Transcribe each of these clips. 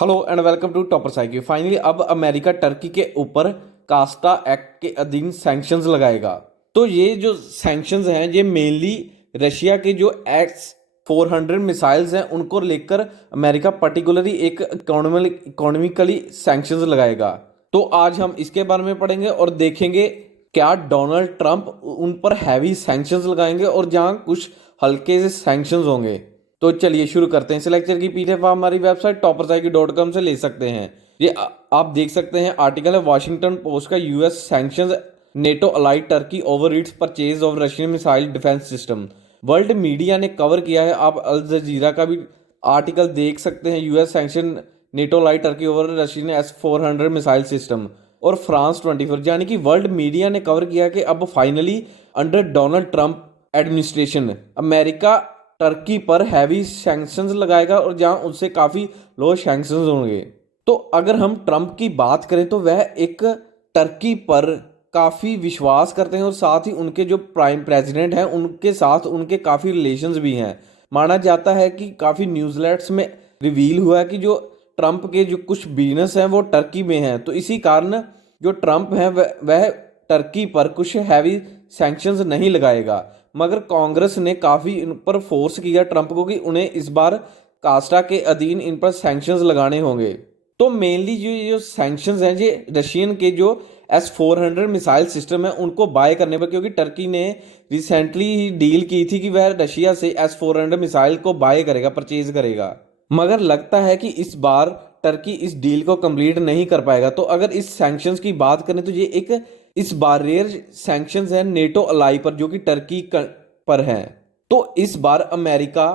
Hello and welcome to topper cycle. Finally अब America Turkey के ऊपर कास्टा एक्ट के अधीन सैंक्शंस लगाएगा। तो ये जो सैंक्शंस हैं ये मेनली रशिया के जो X-400 मिसाइल्स हैं उनको लेकर अमेरिका पर्टिकुलरली एक इकोनॉमिकली सैंक्शंस लगाएगा। तो आज हम इसके बारे में पढ़ेंगे और देखेंगे क्या डोनाल्ड ट्रंप उन पर हैवी सैंक्शंस लगाएंगे और जहां कुछ हल्के से सैंक्शंस होंगे। तो चलिए शुरू करते हैं। इस लेक्चर की पीडीएफ आप हमारी वेबसाइट टॉपरसाइकी.com से ले सकते हैं। ये आप देख सकते हैं आर्टिकल है वॉशिंगटन पोस्ट का, US sanctions NATO allied Turkey over it's purchase of Russian missile defence system. World media ने कवर किया है, आप अल जजीरा का भी आर्टिकल देख सकते हैं। US sanction NATO allied Turkey over Russian S-400 missile system. और फ्रांस 24 यानी कि वर्ल्ड मीडिया ने कवर किया कि अब finally under Donald Trump administration America Turkey पर हैवी सैंक्शंस लगाएगा और जहां उससे काफ़ी लो सैंक्शंस होंगे। तो अगर हम ट्रंप की बात करें तो वह एक टर्की पर काफ़ी विश्वास करते हैं और साथ ही उनके जो प्राइम प्रेसिडेंट हैं उनके साथ उनके काफ़ी रिलेशंस भी हैं। माना जाता है कि काफ़ी न्यूज़लेट्स में रिवील हुआ है कि जो ट्रंप के जो कुछ बिजनेस हैं वो टर्की में हैं। तो इसी कारण जो ट्रंप हैं वह टर्की पर कुछ हैवी सैंक्शंस नहीं लगाएगा। मगर कांग्रेस ने काफ़ी इन पर फोर्स किया ट्रंप को कि उन्हें इस बार कास्टा के अधीन इन पर सैंक्शंस लगाने होंगे। तो मेनली जो सैंक्शंस हैं ये रशियन के जो S-400 मिसाइल सिस्टम है उनको बाय करने पर, क्योंकि टर्की ने रिसेंटली ही डील की थी कि वह रशिया से S-400 मिसाइल को बाय करेगा, परचेज करेगा। मगर लगता है कि इस बार टर्की इस डील को कंप्लीट नहीं कर पाएगा। तो अगर इस सैंक्शंस की बात करें तो ये एक इस बार रेयर सैंक्शंस है नेटो अलाई पर जो कि टर्की पर हैं। तो इस बार अमेरिका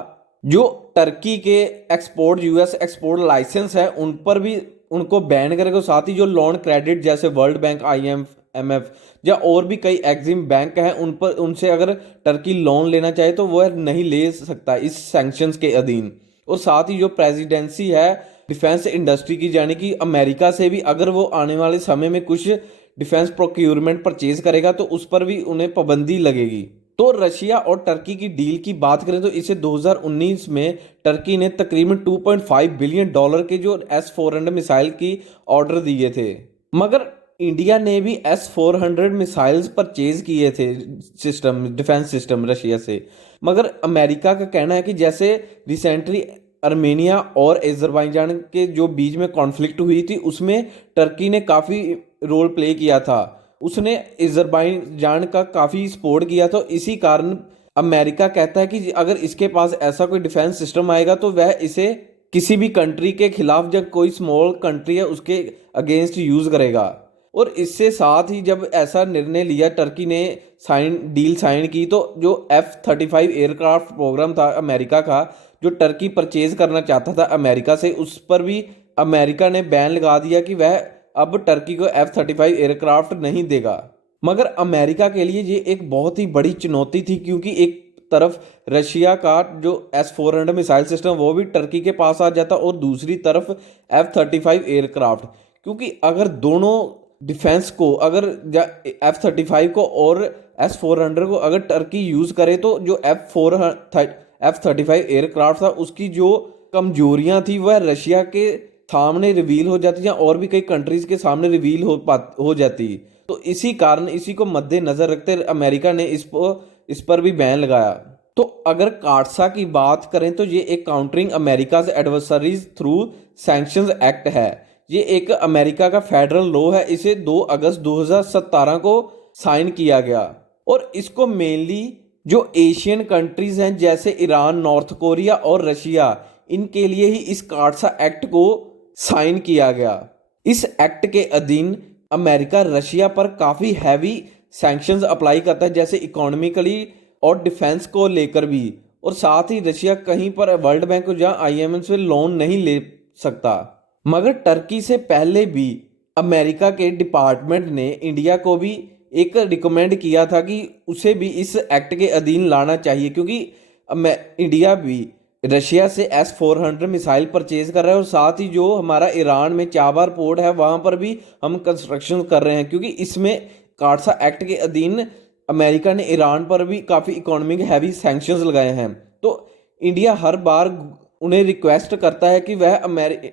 जो टर्की के एक्सपोर्ट यूएस एक्सपोर्ट लाइसेंस है उन पर भी उनको बैन करेगा। साथ ही जो लोन क्रेडिट जैसे वर्ल्ड बैंक, IMF या और भी कई एग्जिम बैंक हैं उन पर उनसे अगर टर्की लोन लेना चाहे तो वह नहीं ले सकता इस सैंक्शंस के अधीन। और साथ ही जो प्रेसिडेंसी है डिफेंस इंडस्ट्री की, यानी कि अमेरिका से भी अगर वो आने वाले समय में कुछ डिफेंस प्रोक्यूरमेंट परचेज करेगा तो उस पर भी उन्हें पाबंदी लगेगी। तो रशिया और टर्की की डील की बात करें तो इसे 2019 में टर्की ने तकरीबन $2.5 बिलियन के जो S-400 मिसाइल की ऑर्डर दिए थे। मगर इंडिया ने भी S-400 मिसाइल्स परचेज किए थे सिस्टम, डिफेंस सिस्टम रशिया से। मगर अमेरिका का कहना है कि जैसे रिसेंटली अर्मेनिया और अजरबैजान के जो बीच में कॉन्फ्लिक्ट हुई थी उसमें टर्की ने काफ़ी रोल प्ले किया था, उसने अजरबैजान का काफ़ी सपोर्ट किया। तो इसी कारण अमेरिका कहता है कि अगर इसके पास ऐसा कोई डिफेंस सिस्टम आएगा तो वह इसे किसी भी कंट्री के खिलाफ, जब कोई स्मॉल कंट्री है उसके अगेंस्ट यूज़ करेगा। और इससे साथ ही जब ऐसा निर्णय लिया टर्की ने डील साइन की तो जो F-35 एयरक्राफ्ट प्रोग्राम था अमेरिका का जो टर्की परचेज करना चाहता था अमेरिका से, उस पर भी अमेरिका ने बैन लगा दिया कि वह अब टर्की को F-35 एयरक्राफ्ट नहीं देगा। मगर अमेरिका के लिए ये एक बहुत ही बड़ी चुनौती थी, क्योंकि एक तरफ रशिया का जो S-400 मिसाइल सिस्टम वो भी टर्की के पास आ जाता और दूसरी तरफ F-35 एयरक्राफ्ट। क्योंकि अगर दोनों डिफेंस को अगर F-35 को और S-400 को अगर टर्की यूज़ करे तो जो F-35 एयरक्राफ्ट था उसकी जो कमजोरियां थी वह रशिया के सामने रिवील हो जाती या और भी कई कंट्रीज के सामने रिवील हो जाती। तो इसी कारण इसी को मद्देनजर रखते अमेरिका ने इस पर भी बैन लगाया। तो अगर काटसा की बात करें तो ये एक countering America's adversaries through sanctions act है। ये एक अमेरिका का फेडरल लॉ है। इसे 2 अगस्त 2017 को साइन किया गया और इसको मेनली जो एशियन कंट्रीज हैं जैसे ईरान, नॉर्थ कोरिया और रशिया, इनके लिए ही इस काटसा एक्ट को साइन किया गया। इस एक्ट के अधीन अमेरिका रशिया पर काफ़ी हैवी सैंक्शंस अप्लाई करता है, जैसे इकोनॉमिकली और डिफेंस को लेकर भी। और साथ ही रशिया कहीं पर वर्ल्ड बैंक या IMF से लोन नहीं ले सकता। मगर टर्की से पहले भी अमेरिका के डिपार्टमेंट ने इंडिया को भी एक रिकमेंड किया था कि उसे भी इस एक्ट के अधीन लाना चाहिए, क्योंकि इंडिया भी रशिया से S-400 मिसाइल परचेज कर रहा है और साथ ही जो हमारा ईरान में चाबार पोर्ट है वहाँ पर भी हम कंस्ट्रक्शन कर रहे हैं, क्योंकि इसमें काटसा एक्ट के अधीन अमेरिका ने ईरान पर भी काफ़ी इकोनॉमिक हैवी सैंक्शंस लगाए हैं। तो इंडिया हर बार उन्हें रिक्वेस्ट करता है कि वह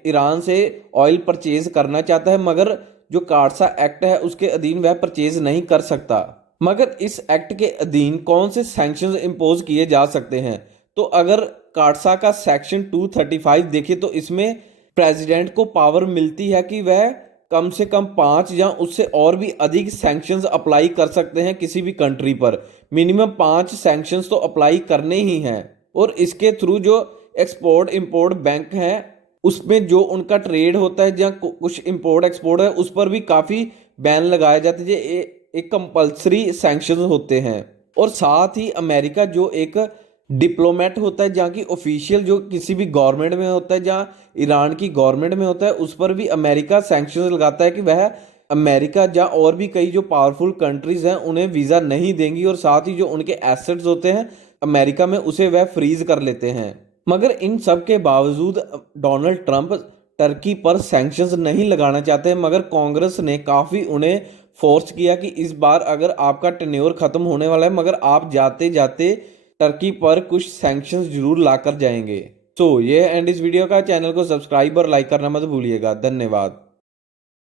ईरान से ऑयल परचेज करना चाहता है, मगर जो काटसा एक्ट है उसके अधीन वह परचेज नहीं कर सकता। मगर इस एक्ट के अधीन कौन से सैंक्शंस इंपोज किए जा सकते हैं? तो अगर काटसा का सेक्शन 235 देखें तो इसमें प्रेसिडेंट को पावर मिलती है कि वह कम से कम 5 या उससे और भी अधिक सैंक्शंस अप्लाई कर सकते हैं किसी भी कंट्री पर। मिनिमम 5 सैंक्शंस तो अप्लाई करने ही हैं। और इसके थ्रू जो एक्सपोर्ट इंपोर्ट बैंक है उसमें जो उनका ट्रेड होता है, जहाँ कुछ इंपोर्ट एक्सपोर्ट है, उस पर भी काफ़ी बैन लगाए जाते हैं। एक कंपल्सरी सैंक्शन होते हैं। और साथ ही अमेरिका जो एक डिप्लोमेट होता है, जहाँ की ऑफिशियल जो किसी भी गवर्नमेंट में होता है, जहाँ ईरान की गवर्नमेंट में होता है, उस पर भी अमेरिका सैंक्शन लगाता है कि वह अमेरिका जहाँ और भी कई जो पावरफुल कंट्रीज हैं उन्हें वीज़ा नहीं देंगी, और साथ ही जो उनके एसेट्स होते हैं अमेरिका में उसे वह फ्रीज कर लेते हैं। मगर इन सब के बावजूद डोनाल्ड ट्रंप टर्की पर सैंक्शंस नहीं लगाना चाहते, मगर कांग्रेस ने काफ़ी उन्हें फोर्स किया कि इस बार अगर आपका टेन्योर ख़त्म होने वाला है मगर आप जाते जाते टर्की पर कुछ सैंक्शंस जरूर लाकर जाएंगे। तो ये एंड इस वीडियो का। चैनल को सब्सक्राइब और लाइक करना मत भूलिएगा। धन्यवाद।